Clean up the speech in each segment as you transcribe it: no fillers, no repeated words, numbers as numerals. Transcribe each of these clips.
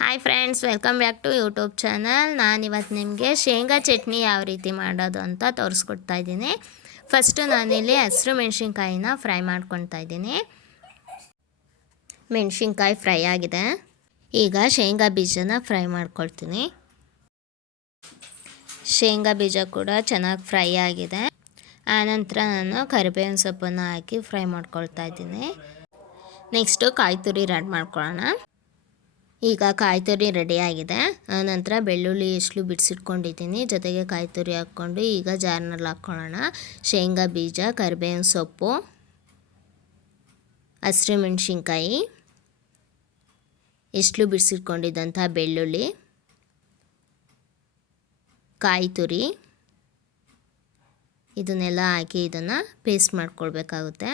Hi friends, welcome back to YouTube channel. ನಾನಿವತ್ತು ನಿಮಗೆ ಶೇಂಗಾ ಚಟ್ನಿ ಯಾವ ರೀತಿ ಮಾಡೋದು ಅಂತ ತೋರಿಸ್ಕೊಡ್ತಾ ಇದ್ದೀನಿ. ಫಸ್ಟು ನಾನಿಲ್ಲಿ ಹಸಿರು ಮೆಣಸಿನ್ಕಾಯಿನ ಫ್ರೈ ಮಾಡ್ಕೊತಾ ಇದ್ದೀನಿ. ಮೆಣಸಿನ್ಕಾಯಿ ಫ್ರೈ ಆಗಿದೆ. ಈಗ ಶೇಂಗಾ ಬೀಜನ ಫ್ರೈ ಮಾಡ್ಕೊಳ್ತೀನಿ. ಶೇಂಗಾ ಬೀಜ ಕೂಡ ಚೆನ್ನಾಗಿ ಫ್ರೈ ಆಗಿದೆ. ಆನಂತರ ನಾನು ಕರಿಬೇವಿನ ಸೊಪ್ಪನ್ನು ಹಾಕಿ ಫ್ರೈ ಮಾಡ್ಕೊಳ್ತಾ ಇದ್ದೀನಿ. ನೆಕ್ಸ್ಟು ಕಾಯಿ ತುರಿ ರೆಡಿ ಮಾಡ್ಕೊಳ್ಳೋಣ. ಈಗ ಕಾಯಿ ತುರಿ ರೆಡಿಯಾಗಿದೆ. ಆನಂತರ ಬೆಳ್ಳುಳ್ಳಿ ಎಸ್ಳು ಬಿಡಿಸಿಟ್ಕೊಂಡಿದ್ದೀನಿ, ಜೊತೆಗೆ ಕಾಯಿ ತುರಿ ಹಾಕ್ಕೊಂಡು ಈಗ ಜಾರ್ನಲ್ಲಿ ಹಾಕ್ಕೊಳ್ಳೋಣ. ಶೇಂಗಾ ಬೀಜ, ಕರಿಬೇವಿನ ಸೊಪ್ಪು, ಹಸಿರು ಮೆಣಸಿನ್ಕಾಯಿ, ಎಸ್ಳು ಬಿಡಿಸಿಟ್ಕೊಂಡಿದ್ದಂಥ ಬೆಳ್ಳುಳ್ಳಿ, ಕಾಯಿ ತುರಿ, ಇದನ್ನೆಲ್ಲ ಹಾಕಿ ಇದನ್ನು ಪೇಸ್ಟ್ ಮಾಡ್ಕೊಳ್ಬೇಕಾಗುತ್ತೆ.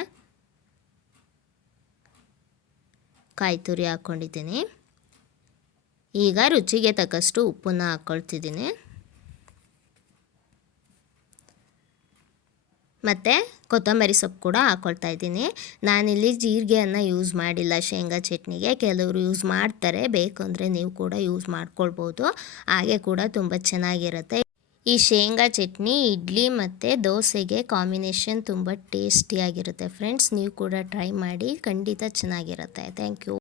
ಕಾಯಿ ತುರಿ ಹಾಕ್ಕೊಂಡಿದ್ದೀನಿ. ಈಗ ರುಚಿಗೆ ತಕ್ಕಷ್ಟು ಉಪ್ಪನ್ನು ಹಾಕ್ಕೊಳ್ತಿದ್ದೀನಿ. ಮತ್ತು ಕೊತ್ತಂಬರಿ ಸೊಪ್ಪು ಕೂಡ ಹಾಕ್ಕೊಳ್ತಾ ಇದ್ದೀನಿ. ನಾನಿಲ್ಲಿ ಜೀರಿಗೆಯನ್ನು ಯೂಸ್ ಮಾಡಿಲ್ಲ ಶೇಂಗಾ ಚಟ್ನಿಗೆ. ಕೆಲವರು ಯೂಸ್ ಮಾಡ್ತಾರೆ, ಬೇಕು ಅಂದರೆ ನೀವು ಕೂಡ ಯೂಸ್ ಮಾಡ್ಕೊಳ್ಬೋದು. ಹಾಗೆ ಕೂಡ ತುಂಬ ಚೆನ್ನಾಗಿರುತ್ತೆ. ಈ ಶೇಂಗಾ ಚಟ್ನಿ ಇಡ್ಲಿ ಮತ್ತು ದೋಸೆಗೆ ಕಾಂಬಿನೇಷನ್ ತುಂಬ ಟೇಸ್ಟಿಯಾಗಿರುತ್ತೆ ಫ್ರೆಂಡ್ಸ್. ನೀವು ಕೂಡ ಟ್ರೈ ಮಾಡಿ, ಖಂಡಿತ ಚೆನ್ನಾಗಿರುತ್ತೆ. Thank you.